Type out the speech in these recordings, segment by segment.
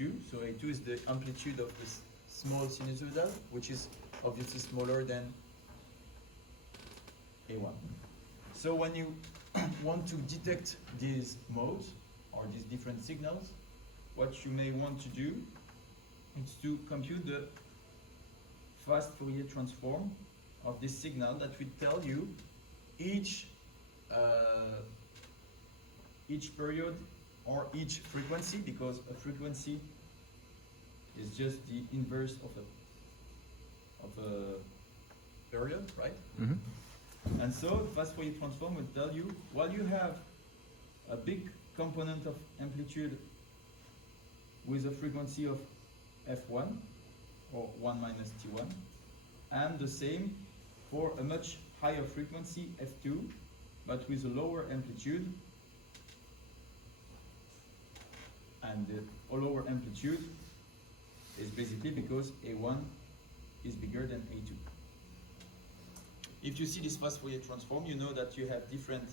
A2. So A2 is the amplitude of this small sinusoidal, which is obviously smaller than A1. So when you want to detect these modes or these different signals, what you may want to do is to compute the fast Fourier transform of this signal that will tell you each period or each frequency, because a frequency is just the inverse of a period, right? Mm-hmm. And so the fast Fourier transform will tell you, while you have a big component of amplitude with a frequency of f1 or 1 minus t1, and the same for a much higher frequency f2 but with a lower amplitude, and the lower amplitude is basically because A1 is bigger than A2. If you see this fast Fourier transform, you know that you have different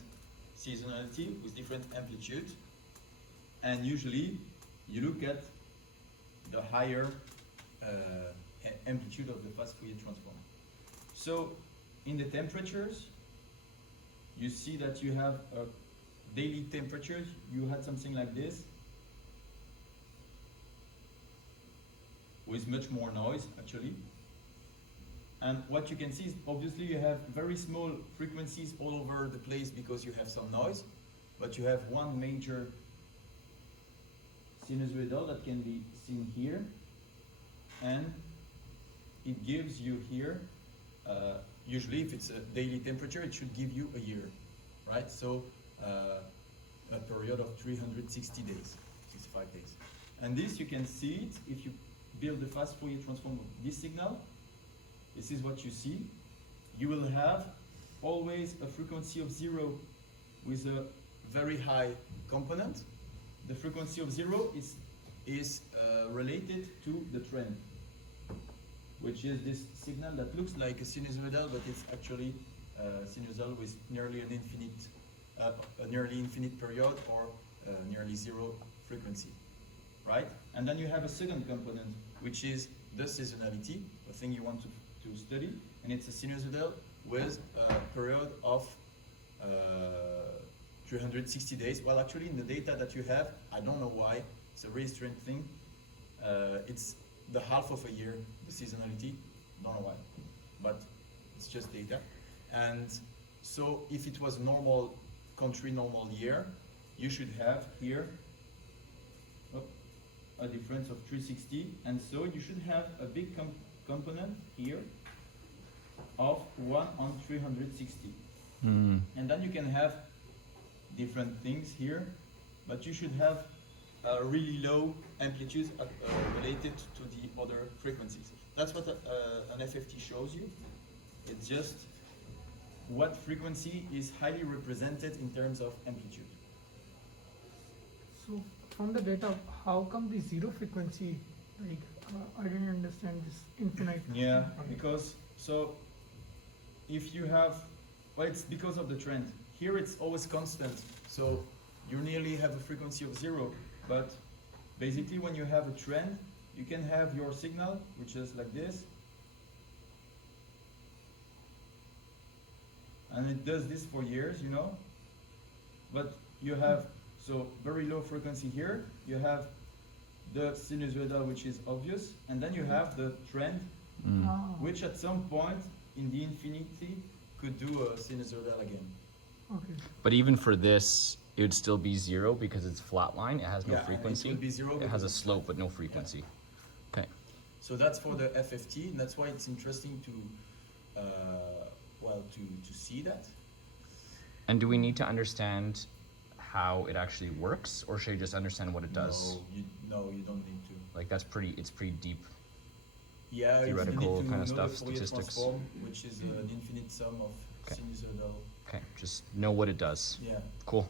seasonality with different amplitudes, and usually you look at the higher amplitude of the fast Fourier transform. So in the temperatures, you see that you have a daily temperature. You had something like this with much more noise actually. And what you can see is obviously you have very small frequencies all over the place because you have some noise, but you have one major sinusoidal that can be seen here, and it gives you here, usually if it's a daily temperature, it should give you a year, right? So a period of 360 days, 65 days. And this, you can see it if you build the fast Fourier transform of this signal. This is what you see. You will have always a frequency of 0 with a very high component. The frequency of 0 is related to the trend, which is this signal that looks like a sinusoidal, but it's actually a sinusoidal with nearly an infinite, a nearly infinite period or nearly 0 frequency, right? And then you have a second component, which is the seasonality, the thing you want to study, and it's a sinusoidal with a period of 360 days. Well, actually, in the data that you have, I don't know why, it's a really strange thing. It's the half of a year, the seasonality, don't know why, but it's just data. And so if it was a normal country, normal year, you should have here a difference of 360, and so you should have a big component here of 1 on 360. And then you can have different things here, but you should have a really low amplitude related to the other frequencies. That's what an FFT shows you. It's just what frequency is highly represented in terms of amplitude. So from the data, how come the zero frequency, like I didn't understand this infinite. Yeah, because so if you have, well, it's because of the trend. Here it's always constant, so you nearly have a frequency of 0, but basically when you have a trend, you can have your signal, which is like this, and it does this for years, you know, but you have, so very low frequency here, you have the sinusoidal, which is obvious, and then you have the trend, which at some point in the infinity could do a sinusoidal again. Okay. But even for this, it would still be 0 because it's flat line. It has no Yeah, frequency. it would be 0. It has a slope but no frequency. Okay. So that's for the FFT, and that's why it's interesting to, well, to see that. And do we need to understand how it actually works, or should I just understand what it does? No, you don't need to. Like it's pretty deep. Yeah, Theoretical you need to kind of know stuff, the Fourier statistics. transform, which is an infinite sum of sinusoidal. Okay, just know what it does. Yeah. Cool.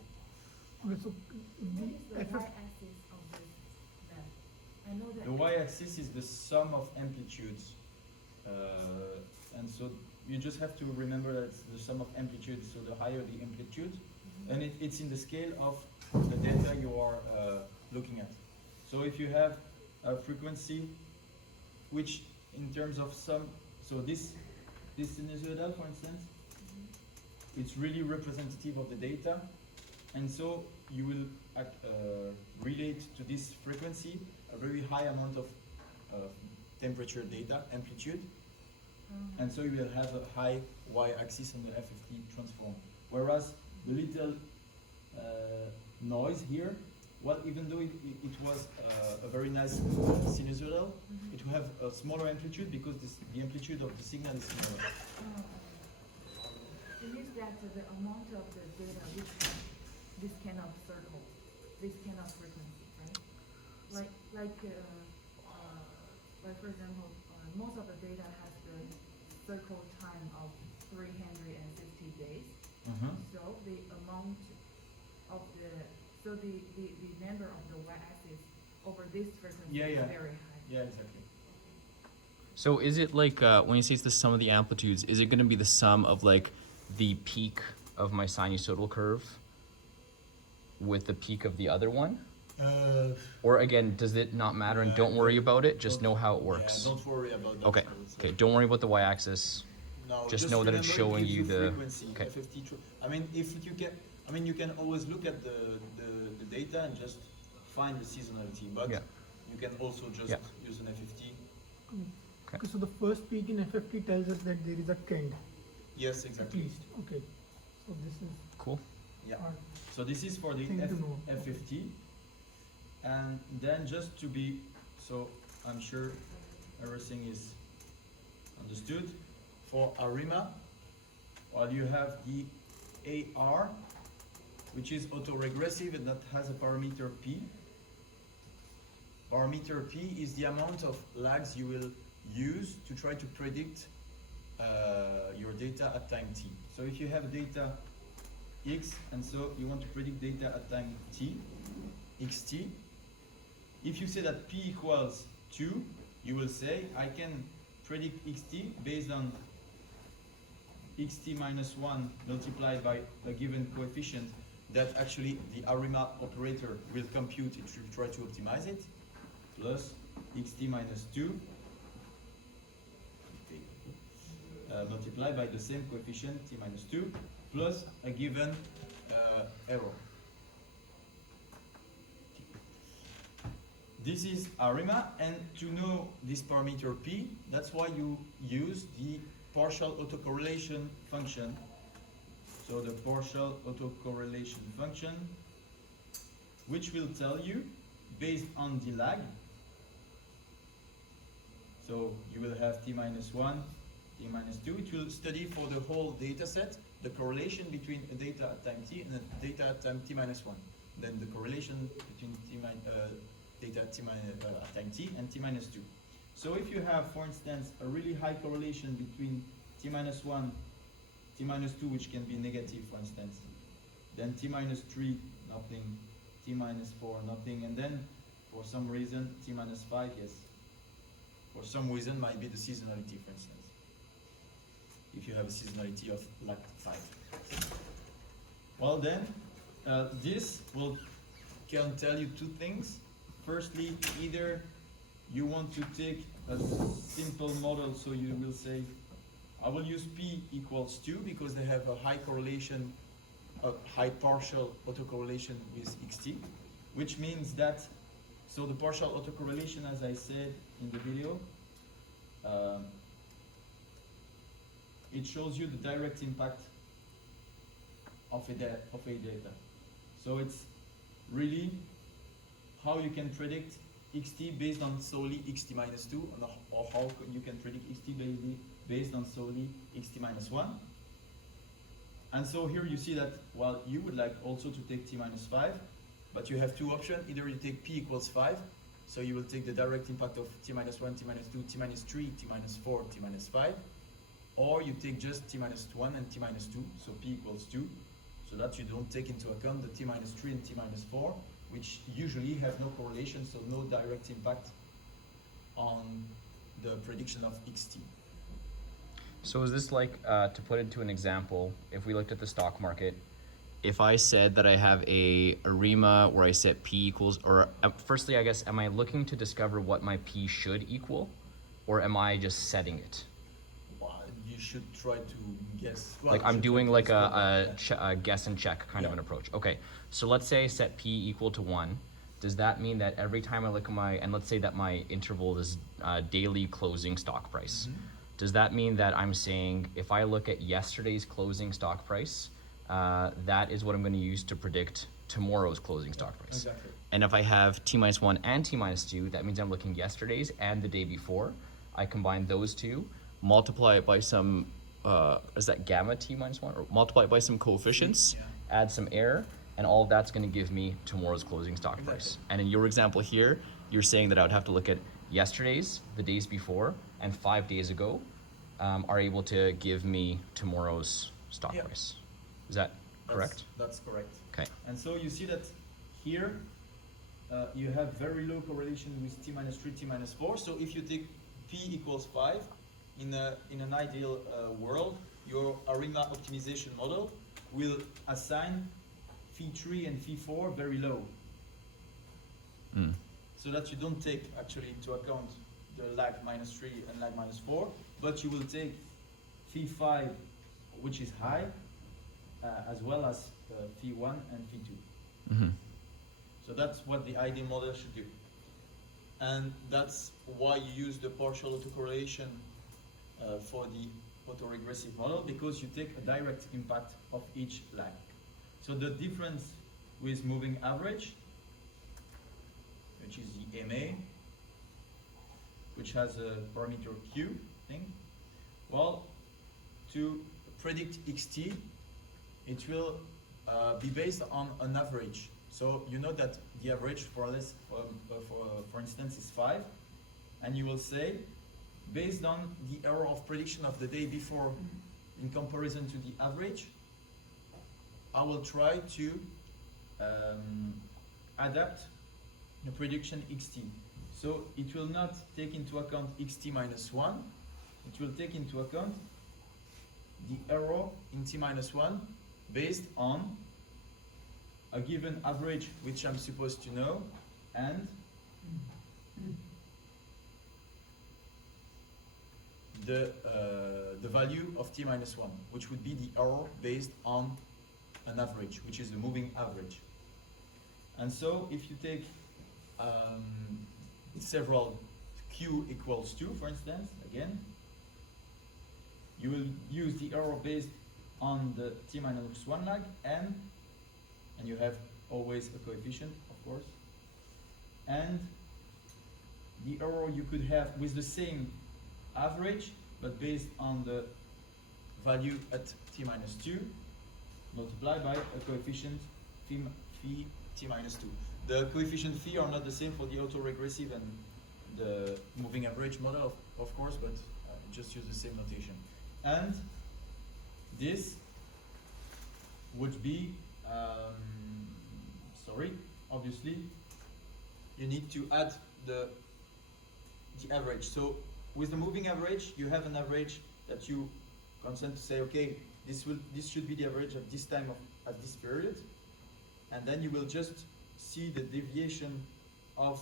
Okay, so What is the the FF, y-axis of this graph? I know that. The y-axis is the sum of amplitudes, and so you just have to remember that it's the sum of amplitudes. So the higher the amplitude, and it's in the scale of the data you are looking at. So if you have frequency, which in terms of some, so this sinusoidal, for instance, it's really representative of the data, and so you will relate to this frequency a very high amount of temperature data, amplitude, and so you will have a high y-axis on the FFT transform. Whereas the little noise here, well, even though it was a very nice sinusoidal, it will have a smaller amplitude because the amplitude of the signal is smaller. It means that the amount of the data which have this kind of circle, this kind of frequency, right? Like for example, most of the data has the circle time of 360 days. So the amount of the number of the y-axis over this frequency is very high. Yeah, exactly. So is it like, when you say it's the sum of the amplitudes, is it going to be the sum of like the peak of my sinusoidal curve with the peak of the other one? Or again, does it not matter and don't worry about it, just know how it works? Yeah, don't worry about that. Okay, I would say. okay, don't worry about the y-axis. No, Just know that it's remember it showing gives you the- frequency, okay. FFT I mean, if you can, I mean, you can always look at the data and just find the seasonality, but Yeah. you can also just Yeah. use an FFT. Okay. Okay, so the first peak in FFT tells us that there is a trend, Yes, at exactly. least. Okay, so this is Cool. Yeah. our So this is for the thing to know. FFT, and then just to be, so I'm sure everything is understood. For ARIMA, well, you have the AR, which is autoregressive, and that has a parameter P. Parameter P is the amount of lags you will use to try to predict your data at time t. So if you have data x, and so you want to predict data at time t, xt, if you say that p equals 2, you will say I can predict xt based on xt minus 1 multiplied by a given coefficient that actually the ARIMA operator will compute, it should try to optimize it, plus xt minus 2 multiplied by the same coefficient t minus 2 plus a given error. This is ARIMA, and to know this parameter p, that's why you use the partial autocorrelation function. So the partial autocorrelation function, which will tell you based on the lag. So you will have t minus 1, t minus 2. It will study for the whole data set the correlation between a data at time t and a data at time t minus 1. Then the correlation between data at time t and t minus 2. So if you have, for instance, a really high correlation between t minus 1, t minus 2, which can be negative, for instance, then t minus 3, nothing, t minus 4, nothing, and then for some reason t minus 5, yes. For some reason might be the seasonality, for instance. If you have a seasonality of like 5. Well then, this can tell you two things. Firstly, either you want to take a simple model, so you will say, I will use P equals 2 because they have a high correlation, a high partial autocorrelation with XT, which means that, so the partial autocorrelation, as I said in the video, it shows you the direct impact of a data. So it's really how you can predict xt based on solely xt minus 2, or how you can predict xt based on solely xt minus 1. And so here you see that, well, you would like also to take t minus 5, but you have two options. Either you take p equals 5, so you will take the direct impact of t minus 1, t minus 2, t minus 3, t minus 4, t minus 5, or you take just t minus 1 and t minus 2, so p equals 2, so that you don't take into account the t minus 3 and t minus 4, which usually have no correlation, so no direct impact on the prediction of xt. So is this like, to put it into an example, if we looked at the stock market if I said that I have a ARIMA where I set P equals, or firstly, I guess, am I looking to discover what my P should equal, or am I just setting it? Well, you should try to guess. Well, Like you I'm should try doing to like discover, a guess and check kind of Yeah. an approach. Okay, so let's say set P equal to 1. Does that mean that every time I look at my, and let's say that my interval is daily closing stock price. Mhm. Does that mean that I'm saying if I look at yesterday's closing stock price, that is what I'm going to use to predict tomorrow's closing stock price? Exactly. And if I have T minus 1 and T minus 2, that means I'm looking yesterday's and the day before. I combine those two, multiply it by some, is that gamma T minus 1? Or multiply it by some coefficients, Yeah. add some error, and all of that's going to give me tomorrow's closing stock price. Exactly. And in your example here, you're saying that I would have to look at yesterday's, the days before, and 5 days ago are able to give me tomorrow's stock Yeah. price. Is that correct? That's correct. Okay. And so you see that here you have very low correlation with t minus 3, t minus 4. So if you take p equals 5, in an ideal world, your ARIMA optimization model will assign phi 3 and phi 4 very low, Mm. so that you don't take actually into account the lag minus 3 and lag minus 4, but you will take phi 5, which is high, as well as phi 1 and phi 2. Mm-hmm. So that's what the ideal model should do. And that's why you use the partial autocorrelation for the autoregressive model, because you take a direct impact of each lag. So the difference with moving average, which is the MA, which has a parameter Q thing, well, to predict XT, it will be based on an average. So you know that the average for instance is 5, and you will say, based on the error of prediction of the day before in comparison to the average, I will try to adapt the prediction xt. So it will not take into account xt minus 1, it will take into account the error in t minus 1 based on a given average which I'm supposed to know, and the value of t minus 1, which would be the error based on an average, which is the moving average. And so if you take several q equals 2, for instance, again, you will use the error based on the t minus 1 lag, and you have always a coefficient, of course, and the error you could have with the same average, but based on the value at t minus 2, multiplied by a coefficient phi t minus 2. The coefficient phi are not the same for the autoregressive and the moving average model, of course, but just use the same notation. And this would be, obviously, you need to add the average. So with the moving average, you have an average that you consent to say, okay, this should be the average at this time at this period, and then you will just see the deviation of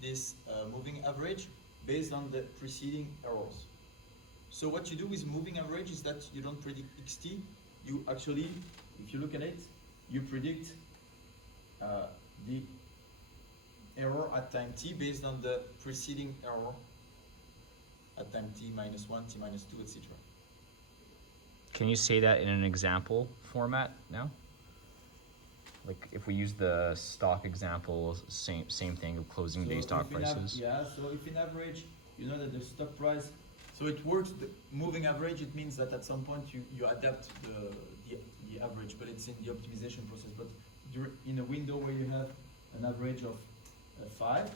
this moving average based on the preceding errors. So what you do with moving average is that you don't predict xt, you actually, if you look at it, you predict the error at time t based on the preceding error at time t minus 1, t minus 2, etc. Can you say that in an example format now? Like if we use the stock example, same thing of closing day stock prices. So if in average, you know that the stock price, so it works, the moving average, it means that at some point you adapt the average, but it's in the optimization process. But in a window where you have an average of 5,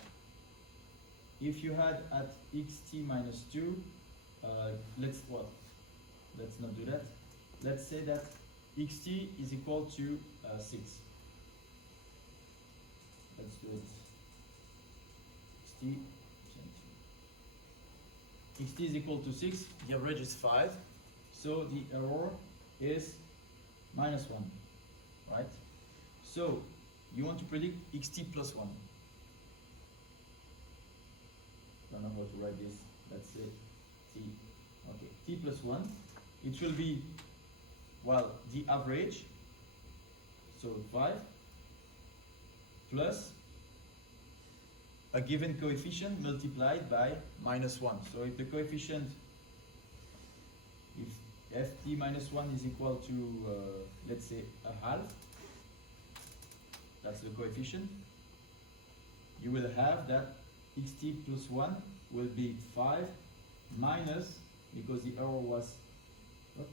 if you had at xt minus 2, let's not do that. Let's say that xt is equal to 6. Let's do it. xt is equal to 6, the average is 5, so the error is minus 1. right? So you want to predict xt plus 1. Don't know how to write this. Let's say t. Okay, t plus 1. It will be, well, the average, so 5, plus a given coefficient multiplied by minus 1. So if the coefficient, if ft minus 1 is equal to, let's say, a half, that's the coefficient, you will have that xt plus 1 will be 5 minus, because the error was, oops,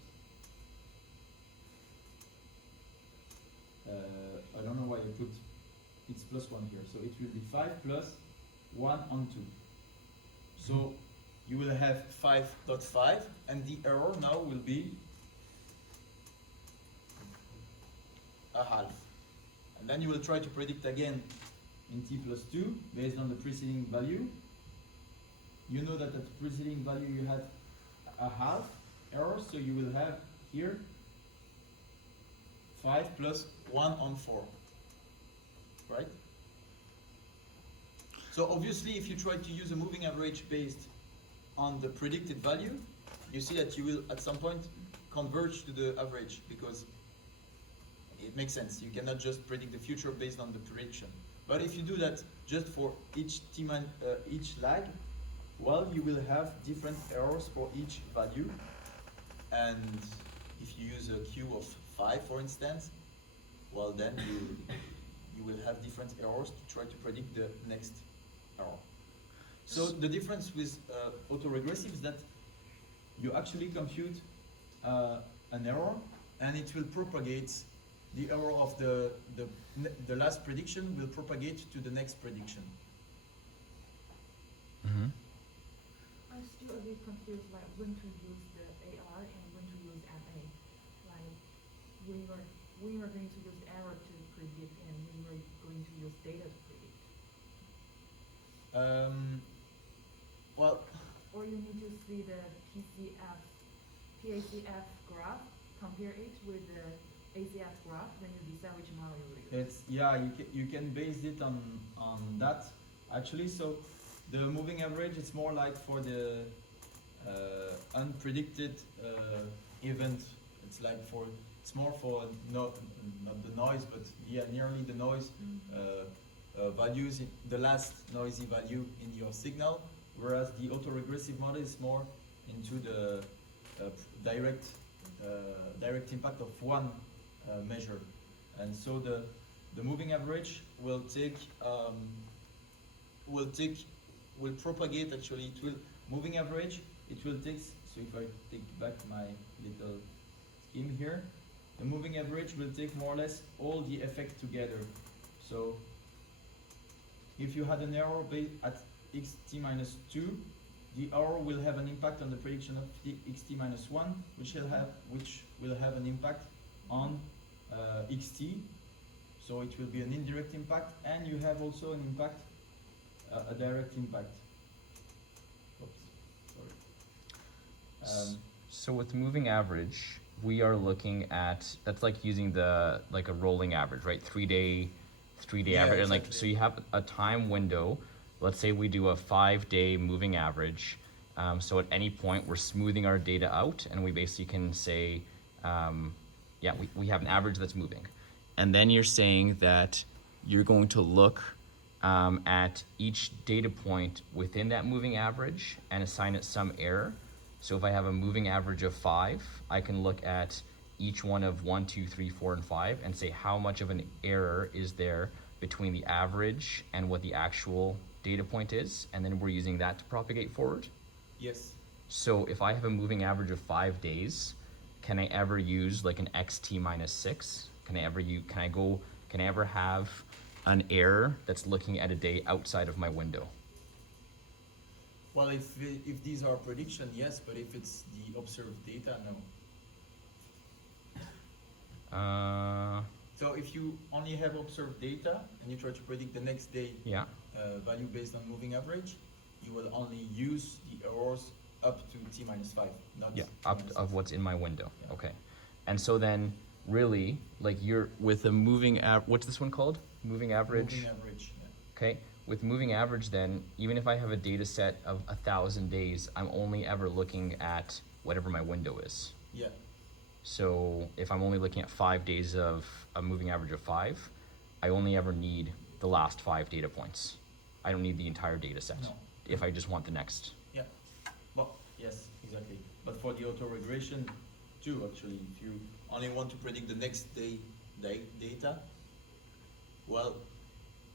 I don't know why I put it's plus 1 here, so it will be 5 plus 1 on 2. So you will have 5.5, and the error now will be a half. And then you will try to predict again in t plus 2 based on the preceding value. You know that at the preceding value you had a half error, so you will have here 5 plus 1 on 4, right? So obviously if you try to use a moving average based on the predicted value, you see that you will at some point converge to the average, because it makes sense. You cannot just predict the future based on the prediction. But if you do that just for each each lag, well, you will have different errors for each value. And if you use a Q of 5, for instance, well, then you will have different errors to try to predict the next error. So the difference with AutoRegressive is that you actually compute an error, and it will propagate the error of the last prediction will propagate to the next prediction. Mm-hmm. I'm still a bit confused, like when to use the AR and when to use MA. Like when you're going to use error to predict and when you're going to use data to predict. Well, Or you need to see the PACF graph, compare it with the ACF graph when you decide which model you will use. it's, yeah, you can base it on that actually. So the moving average, it's more like for the unpredicted event. It's like for, it's more for not the noise, but yeah, nearly the noise values, the last noisy value in your signal, whereas the autoregressive model is more into the direct impact of one measure. And so the moving average will propagate, actually it will, moving average, it will take, so if I take back my little scheme here, the moving average will take more or less all the effect together. So if you had an error at xt minus 2, the error will have an impact on the prediction of xt minus 1, which will have an impact on xt. So it will be an indirect impact, and you have also an impact, a direct impact. Oops, sorry. So with moving average, we are looking at, that's like using like a rolling average, right? 3-day Yeah, average, and like, exactly. so you have a time window. Let's say we do a 5-day moving average. So at any point we're smoothing our data out, and we basically can say, yeah, we have an average that's moving. And then you're saying that you're going to look at each data point within that moving average and assign it some error. So if I have a moving average of 5, I can look at each one of 1, 2, 3, 4, and 5 and say how much of an error is there between the average and what the actual data point is, and then we're using that to propagate forward. Yes. So if I have a moving average of 5 days, can I ever use like an xt minus 6? Can I ever have an error that's looking at a day outside of my window? Well, if these are prediction, yes, but if it's the observed data, no. So if you only have observed data and you try to predict the next day Yeah. value based on moving average, you will only use the errors up to t minus 5, not Yeah, t up minus of 6. what's in my window. Yeah. Okay. And so then really, like you're with a what's this one called? Moving average? Moving average, yeah. Okay, with moving average then, even if I have a data set of 1,000 days, I'm only ever looking at whatever my window is. Yeah, So if I'm only looking at 5 days of a moving average of 5, I only ever need the last 5 data points. I don't need the entire data set No. if I just want the next. yeah. Well, yes, exactly. But for the auto-regression too, actually, if you only want to predict the next day data, well,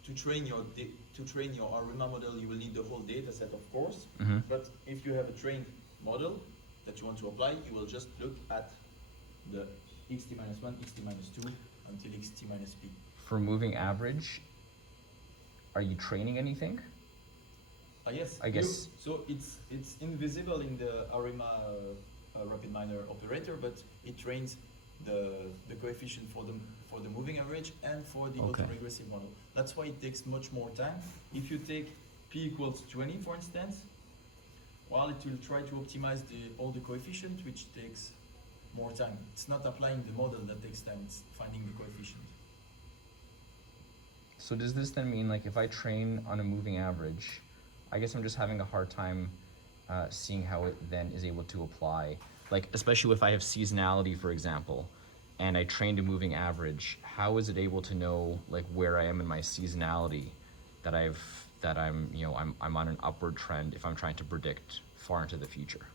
to train your ARIMA model, you will need the whole data set, of course. Mhm. But if you have a trained model that you want to apply, you will just look at the xt minus 1, xt minus 2 until xt minus p. For moving average, are you training anything? Yes. I guess- So it's invisible in the ARIMA rapid minor operator, but it trains the coefficient for the moving average and for the Okay. autoregressive model. That's why it takes much more time. If you take p equals 20, for instance, well, it will try to optimize all the coefficient, which takes more time. It's not applying the model that takes time, it's finding the coefficient. So does this then mean like if I train on a moving average, I guess I'm just having a hard time seeing how it then is able to apply, like especially if I have seasonality, for example, and I trained a moving average, how is it able to know like where I am in my seasonality that I'm on an upward trend if I'm trying to predict far into the future?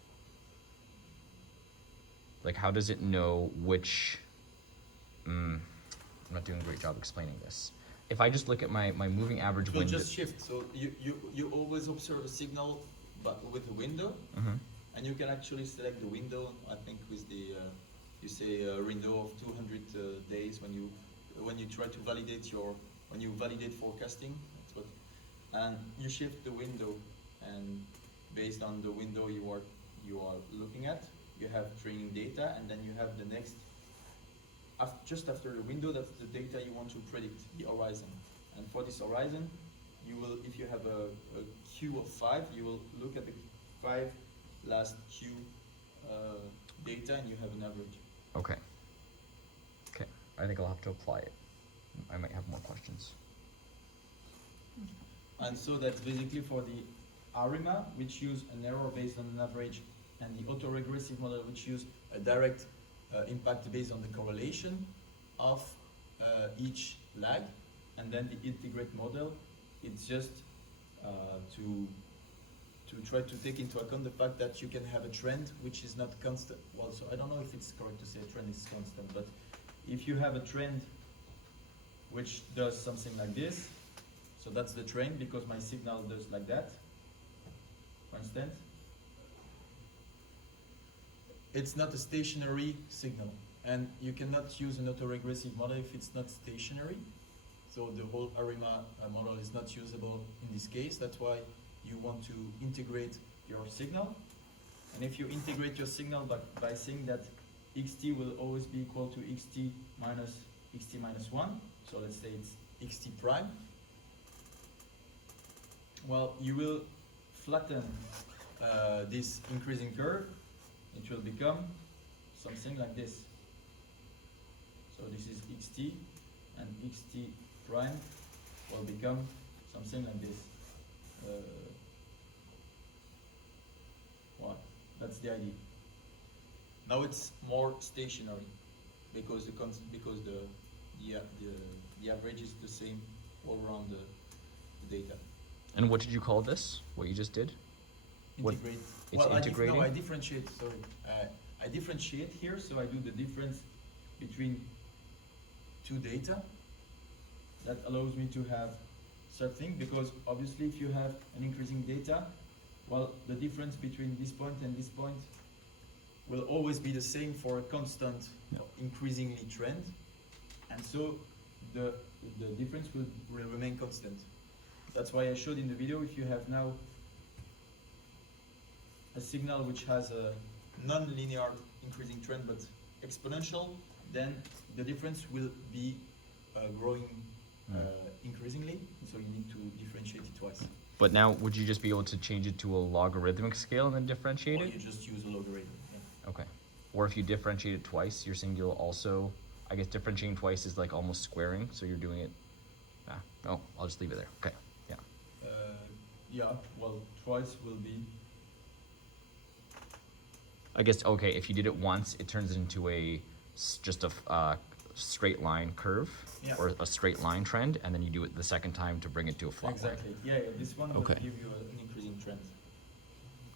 Like how does it know which, I'm not doing a great job explaining this. If I just look at my moving average It will window. just shift. So you always observe a signal, but with a window, Mhm. and you can actually select the window. I think with the you say a window of 200 days when you try to validate when you validate forecasting. That's what, and you shift the window, and based on the window you are looking at, you have training data, and then you have the next. Just after the window, that's the data you want to predict, the horizon. And for this horizon, you will, if you have a queue of 5, you will look at the 5 last queue data, and you have an average. Okay. Okay. I think I'll have to apply it. I might have more questions. And so that's basically for the ARIMA, which use an error based on an average, and the autoregressive model, which use a direct impact based on the correlation of each lag. And then the integrate model, it's just to try to take into account the fact that you can have a trend which is not constant. Well, so I don't know if it's correct to say a trend is constant, but if you have a trend which does something like this, so that's the trend because my signal does like that, for instance. It's not a stationary signal, and you cannot use an autoregressive model if it's not stationary. So the whole ARIMA model is not usable in this case. That's why you want to integrate your signal. And if you integrate your signal by saying that xt will always be equal to xt minus 1, so let's say it's xt prime, well, you will flatten this increasing curve. It will become something like this. So this is xt, and xt prime will become something like this. Well, that's the idea. Now it's more stationary because the average is the same all around the data. And what did you call this? What you just did? What- Integrate. it's Well, integrating? I differentiate. Sorry, I differentiate here. So I do the difference between two data. That allows me to have something, because obviously if you have an increasing data, well, the difference between this point and this point will always be the same for a constant increasingly trend, and so the difference will remain constant. That's why I showed in the video, if you have now a signal which has a non-linear increasing trend but exponential, then the difference will be growing increasingly, so you need to differentiate it twice. But now, would you just be able to change it to a logarithmic scale and then differentiate Or it? you just use a logarithm. Yeah. Okay. Or if you differentiate it twice, you're saying you'll also I guess differentiating twice is like almost squaring, so you're doing it, no, I'll just leave it there, okay, yeah. Yeah, well, twice will be, I guess, okay, if you did it once, it turns it into just a straight line curve, Yeah. or a straight line trend, and then you do it the second time to bring it to a flat line. exactly, yeah, this one will Okay. give you an increasing trend.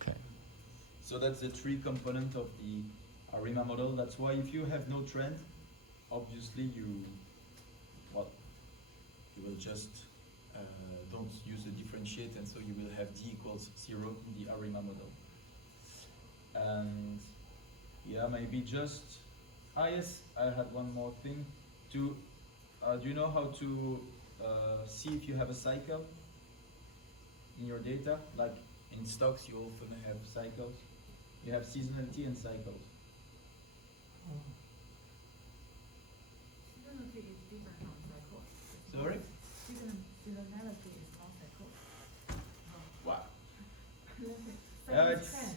Okay. So that's the three component of the ARIMA model. That's why if you have no trend, obviously you will just don't use the differentiate, and so you will have d equals 0 in the ARIMA model. And yeah, maybe just, yes, I had one more thing to, do you know how to see if you have a cycle in your data? Like in stocks, you often have cycles. You have seasonality and cycles. Seasonality is different from cycle. Sorry? Seasonality is not cycle. Wow. Cycle is It's trend.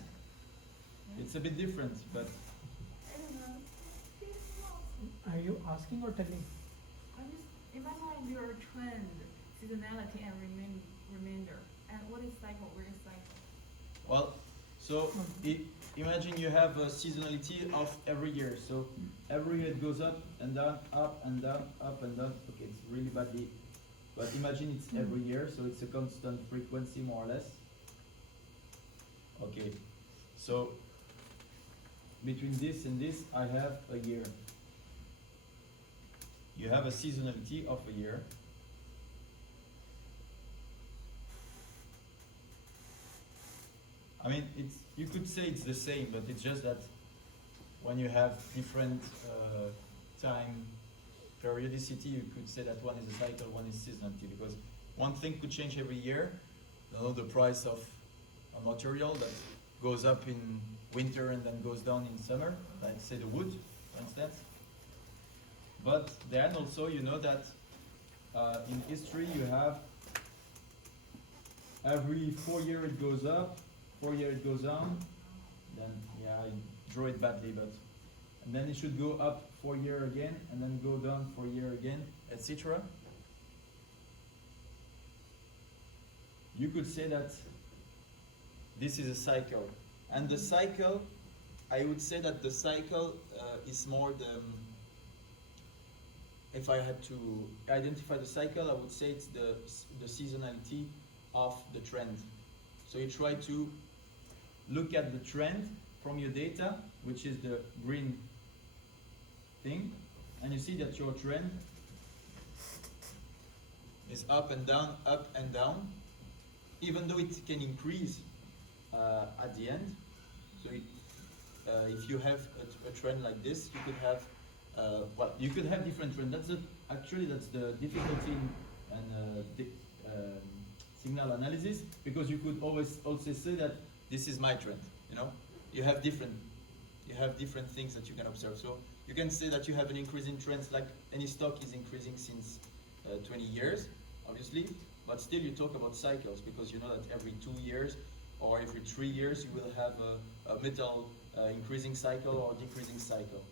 it's a bit different, but I don't know. It's not. Are you asking or telling? I'm just, in my mind, there are trend, seasonality, and remainder. And what is cycle? Where is cycle? well, so imagine you have a seasonality of every year. So every year it goes up and down, up and down, up and down. Okay, it's really badly, but imagine it's every year, so it's a constant frequency more or less. Okay, so between this and this, I have a year. You have a seasonality of a year. I mean, you could say it's the same, but it's just that when you have different time periodicity, you could say that one is a cycle, one is seasonality, because one thing could change every year. You know, the price of a material that goes up in winter and then goes down in summer, like say the wood, for instance. But then also you know that in history you have every 4 years it goes up, 4 years it goes down, then yeah, I draw it badly, but and then it should go up 4 years again, and then go down 4 years again, etc. You could say that this is a cycle, and the cycle, I would say that the cycle is more the. If I had to identify the cycle, I would say it's the seasonality of the trend. So you try to look at the trend from your data, which is the green thing, and you see that your trend is up and down, even though it can increase at the end. So if you have a trend like this, you could have you could have different trends. That's the difficulty in signal analysis, because you could always also say that this is my trend. You know, you have different things that you can observe. So you can say that you have an increasing trend, like any stock is increasing since 20 years, obviously, but still you talk about cycles, because you know that every 2 years or every 3 years you will have a metal increasing cycle or decreasing cycle.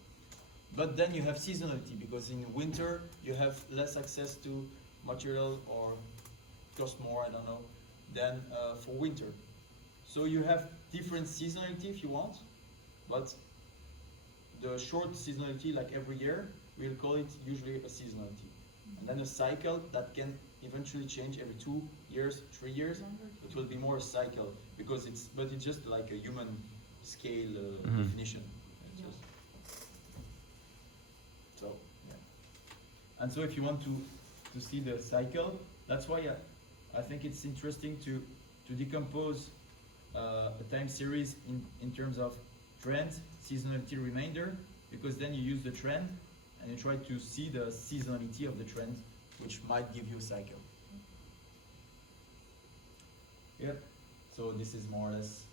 But then you have seasonality, because in winter you have less access to material or cost more, I don't know, than for winter. So you have different seasonality if you want, but the short seasonality, like every year, we'll call it usually a seasonality. And then a cycle that can eventually change every 2 years, 3 years, it will be more a cycle, because it's just like a human scale definition. It's just, so, yeah. And so if you want to see the cycle, that's why I think it's interesting to decompose a time series in terms of trends, seasonality, remainder, because then you use the trend and you try to see the seasonality of the trend, which might give you a cycle. Yep. So this is more or less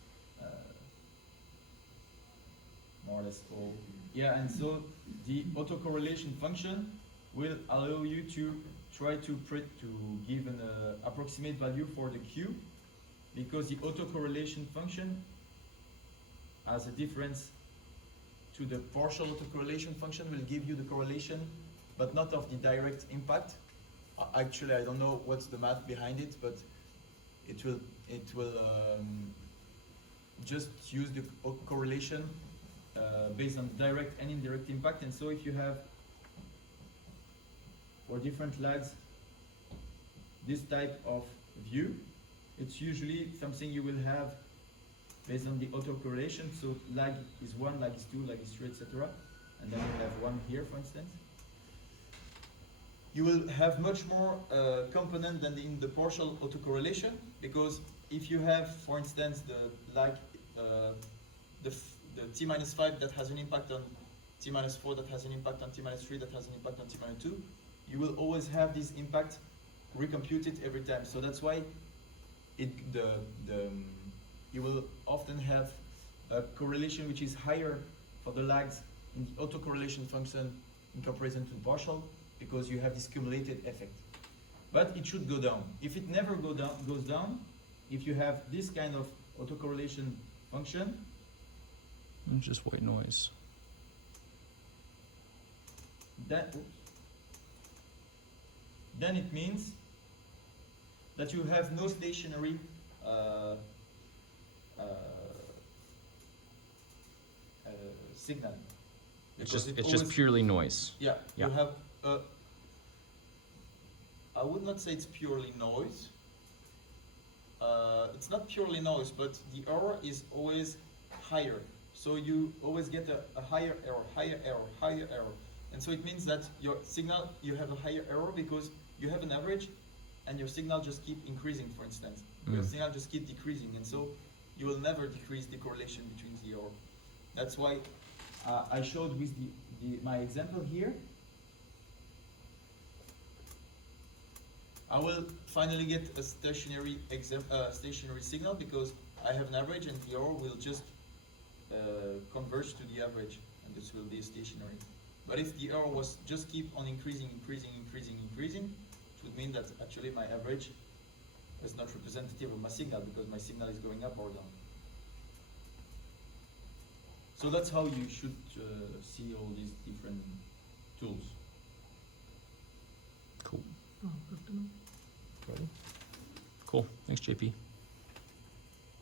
all. Yeah, and so the autocorrelation function will allow you to try to give an approximate value for the Q, because the autocorrelation function has a difference to the partial autocorrelation function will give you the correlation, but not of the direct impact. Actually, I don't know what's the math behind it, but it will just use the correlation based on direct and indirect impact. And so if you have for different lags this type of view, it's usually something you will have based on the autocorrelation. So lag is 1, lag is 2, lag is 3, etc. And then you have 1 here, for instance. You will have much more component than in the partial autocorrelation, because if you have, for instance, the lag, the t-5 that has an impact on t-4, that has an impact on t-3, that has an impact on t-2, you will always have this impact recomputed every time. So that's why you will often have a correlation which is higher for the lags in the autocorrelation function in comparison to the partial, because you have this cumulated effect. But it should go down. If it never goes down, if you have this kind of autocorrelation function, It's just white noise. then it means that you have no stationary signal. It's Because just it it's just always- purely noise. Yeah, Yeah. you have. I would not say it's purely noise. It's not purely noise, but the error is always higher. So you always get a higher error, higher error, higher error. And so it means that your signal, you have a higher error because you have an average and your signal just keep increasing, for instance. Your Mm. signal just keep decreasing. And so you will never decrease the correlation between the error. That's why I showed with my example here. I will finally get a stationary signal because I have an average and the error will just converge to the average, and this will be stationary. But if the error was just keep on increasing, it would mean that actually my average is not representative of my signal because my signal is going up or down. So that's how you should see all these different tools. Cool. Good to know. Cool. Thanks, JP.